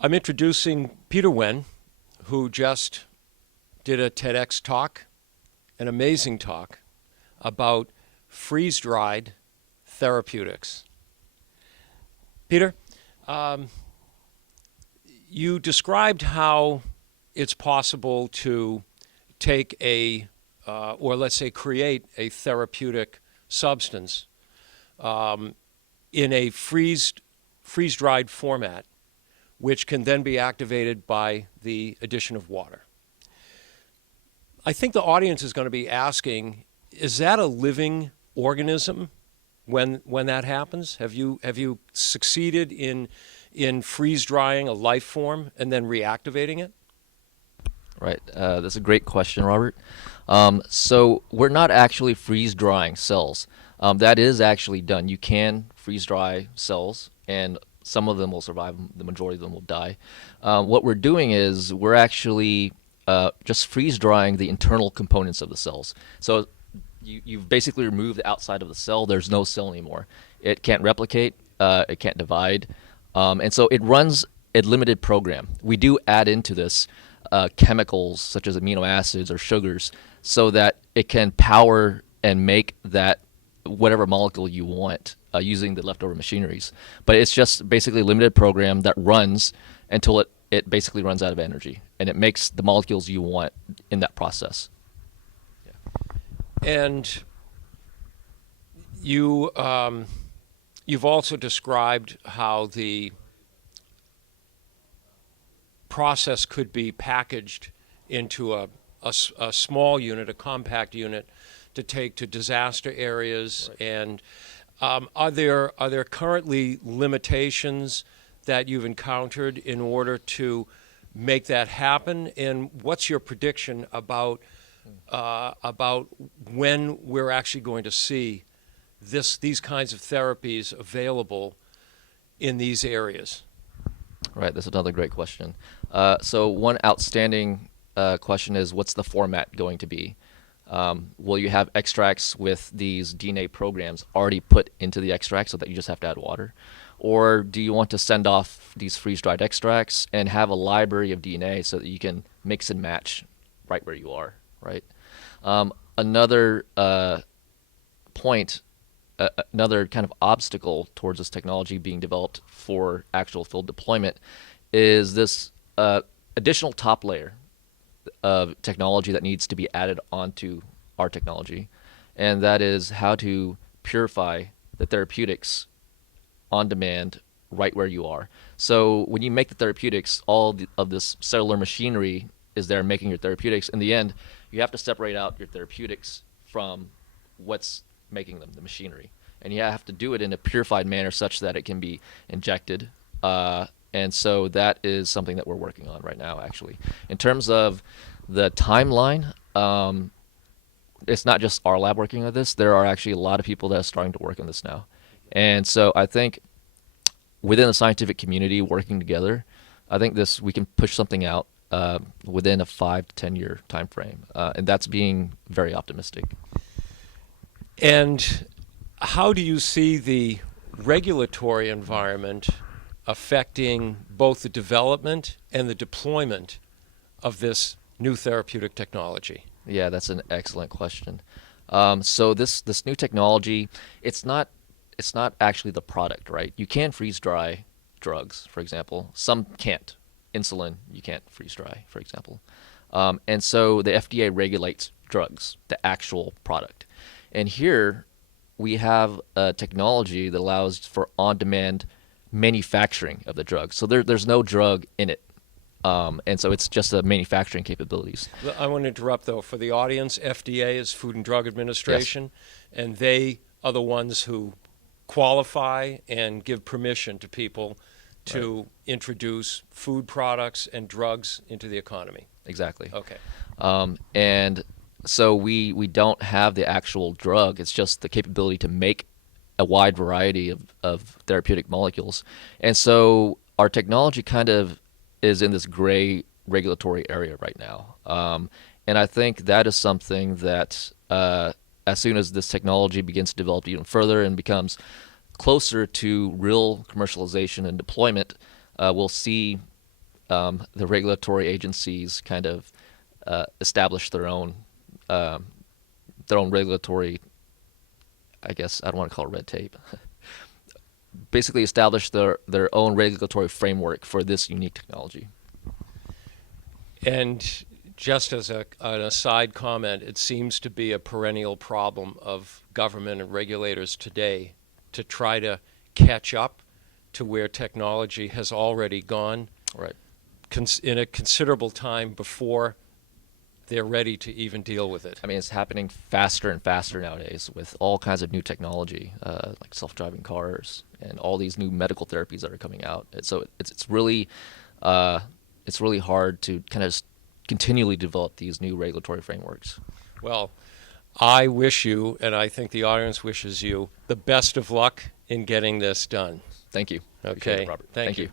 I'm introducing Peter Nguyen, who just did a TEDx talk, an amazing talk, about freeze-dried therapeutics. Peter, um, you described how it's possible to take or let's say create a therapeutic substance in a freeze-dried format, which can then be activated by the addition of water. I think the audience is going to be asking, is that a living organism when that happens? Have you succeeded in freeze drying a life form and then reactivating it? Right. That's a great question, Robert. So we're not actually freeze drying cells. That is actually done. You can freeze dry cells, and some of them will survive. The majority of them will die. What we're doing is we're actually just freeze drying the internal components of the cells. So you've basically removed the outside of the cell. There's no cell anymore. It can't replicate. It can't divide. And so it runs a limited program. We do add into this chemicals such as amino acids or sugars so that it can power and make that whatever molecule you want using the leftover machineries. But it's just basically a limited program that runs until it basically runs out of energy, and it makes the molecules you want in that process. And you've also described how the process could be packaged into a small unit, a compact unit, to take to disaster areas. Right. And are there currently limitations that you've encountered in order to make that happen? And what's your prediction about when we're actually going to see these kinds of therapies available in these areas? Right, that's another great question. So one outstanding question is, what's the format going to be? Will you have extracts with these DNA programs already put into the extract so that you just have to add water? Or do you want to send off these freeze-dried extracts and have a library of DNA so that you can mix and match right where you are, right? Another point, another kind of obstacle towards this technology being developed for actual field deployment is this additional top layer of technology that needs to be added onto our technology, and that is how to purify the therapeutics on demand right where you are. So when you make the therapeutics, of this cellular machinery is there making your therapeutics. In the end, you have to separate out your therapeutics from what's making them, the machinery. And you have to do it in a purified manner such that it can be injected. And so that is something that we're working on right now, actually. In terms of the timeline, it's not just our lab working on this. There are actually a lot of people that are starting to work on this now. And so I think within the scientific community working together, I think we can push something out within a 5 to 10 year time frame. And that's being very optimistic. And how do you see the regulatory environment affecting both the development and the deployment of this new therapeutic technology? Yeah, that's an excellent question. So this new technology, it's not actually the product, right? You can freeze dry drugs, for example. Some can't. Insulin, you can't freeze dry, for example. And so the FDA regulates drugs, the actual product. And here we have a technology that allows for on-demand manufacturing of the drug. So there's no drug in it. And so it's just the manufacturing capabilities. I want to interrupt, though. For the audience, FDA is Food and Drug Administration, yes. And they are the ones who qualify and give permission to people to introduce food products and drugs into the economy. Exactly. Okay. And so we don't have the actual drug. It's just the capability to make a wide variety of therapeutic molecules. And so our technology kind of is in this gray regulatory area right now. And I think that is something that as soon as this technology begins to develop even further and becomes closer to real commercialization and deployment, we'll see the regulatory agencies kind of establish their own regulatory, I guess I don't want to call it red tape, basically establish their own regulatory framework for this unique technology. And just as an aside comment, it seems to be a perennial problem of government and regulators today to try to catch up to where technology has already gone Right. in a considerable time before they're ready to even deal with it. I mean, it's happening faster and faster nowadays with all kinds of new technology, like self-driving cars and all these new medical therapies that are coming out. So it's really hard to kind of continually develop these new regulatory frameworks. Well, I wish you, and I think the audience wishes you, the best of luck in getting this done. Thank you. Appreciate Okay. it, Robert. Thank you. you.